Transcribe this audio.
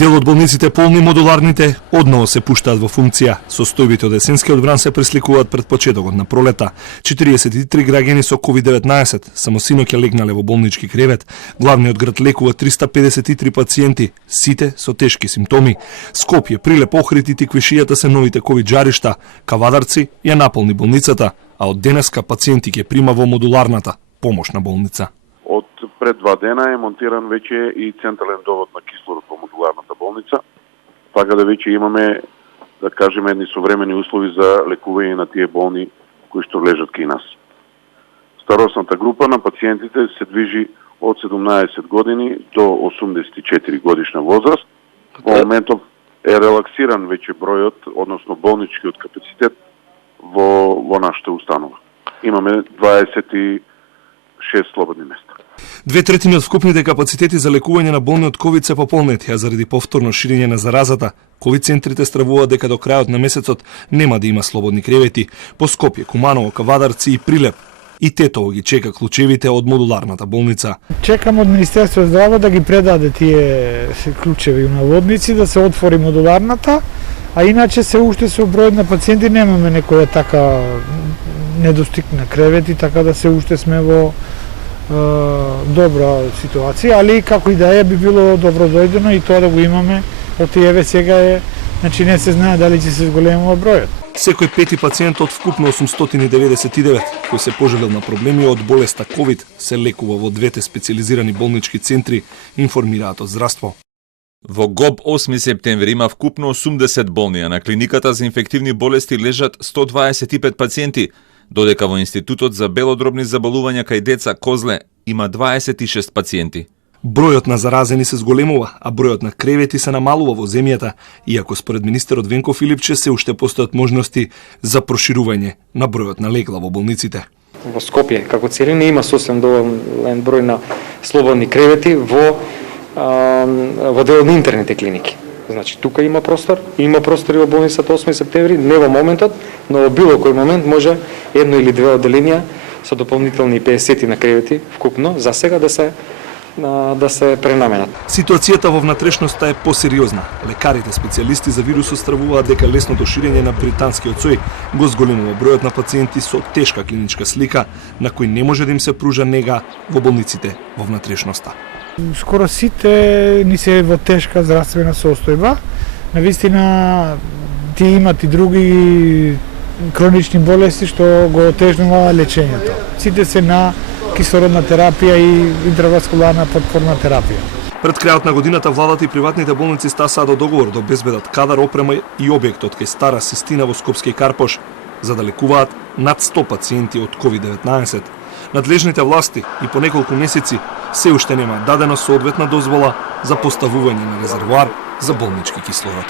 Дел од болниците полни модуларните одново се пуштаат во функција. Состојбите од есенскиот бран се пресликуваат пред почетокот на пролета. 43 граѓани со COVID-19 само синоќа легнале во болнички кревет. Главниот град лекува 353 пациенти, сите со тешки симптоми. Скопје, Прилеп, Охрид и Тиквишијата се новите ковид жаришта. Кавадарци ја наполни болницата, а од денеска пациенти ќе прима во модуларната помошна болница. Од пред 2 дена е монтиран веќе и централен довод на кислород во модуларната болница, така да веќе имаме, да кажеме, едни современи услови за лекување на тие болни кои што лежат кај нас. Старосната група на пациентите се движи од 17 години до 84 годишна возраст. Во моментов е релаксиран веќе бројот, односно болничкиот капацитет во нашата установа. Имаме 26 слободни места. 2/3 од вкупните капацитети за лекување на болни од ковид се пополнети, а заради повторно ширење на заразата, ковид центрите стравуваат дека до крајот на месецот нема да има слободни кревети по Скопје, Куманово, Кавадарци и Прилеп. И Тетово ги чека клучевите од модуларната болница. Чекам од Министерството здраво да ги предаде тие клучеви наводници, да се отвори модуларната, а иначе се уште со бројот на пациенти немаме некоја така недостиг на кревети, така да се уште сме во добра ситуација, али како и да е би било добро дојдено и тоа да го имаме, од еве сега е, значи не се знае дали ќе се зголемува бројот. Секој пети пациент од вкупно 899 кој се пожалил на проблеми од болеста ковид се лекува во двете специализирани болнички центри, информираат од здравство. Во ГОБ 8 септември има вкупно 80 болни, а на клиниката за инфективни болести лежат 125 пациенти, додека во Институтот за белодробни заболувања кај деца Козле има 26 пациенти. Бројот на заразени се зголемува, а бројот на кревети се намалува во земјата, иако според министерот Венко Филипче се уште постојат можности за проширување на бројот на легла во болниците. Во Скопје како целина има сосем доволен број на слободни кревети во дел на интерните клиники. Значи, тука има простор и во болницата 8 септември, не во моментот, но во било кој момент може едно или две одделенија со дополнителни 50 на кревети вкупно за сега да се пренаменат. Ситуацијата во внатрешноста е посериозна. Лекарите специјалисти за вирусот стравуваат дека лесното ширење на британскиот сој го зголемува бројот на пациенти со тешка клиничка слика, на кои не може да им се пружа нега во болниците во внатрешноста. Скоро сите ни се во тешка здравствена состојба. Навистина тие имат и други хронични болести што го отежнува лечењето. Сите се на кислородна терапија и интраваскуларна подпорна терапија. Пред крајот на годината владата и приватните болници стасаа до договор да обезбедат кадар, опрема и објектот кај Стара Систина во Скопски Карпош, за да лекуваат над 100 пациенти од COVID-19. Надлежните власти и по неколку месеци се уште нема дадена соодветна дозвола за поставување на резервоар за болнички кислород.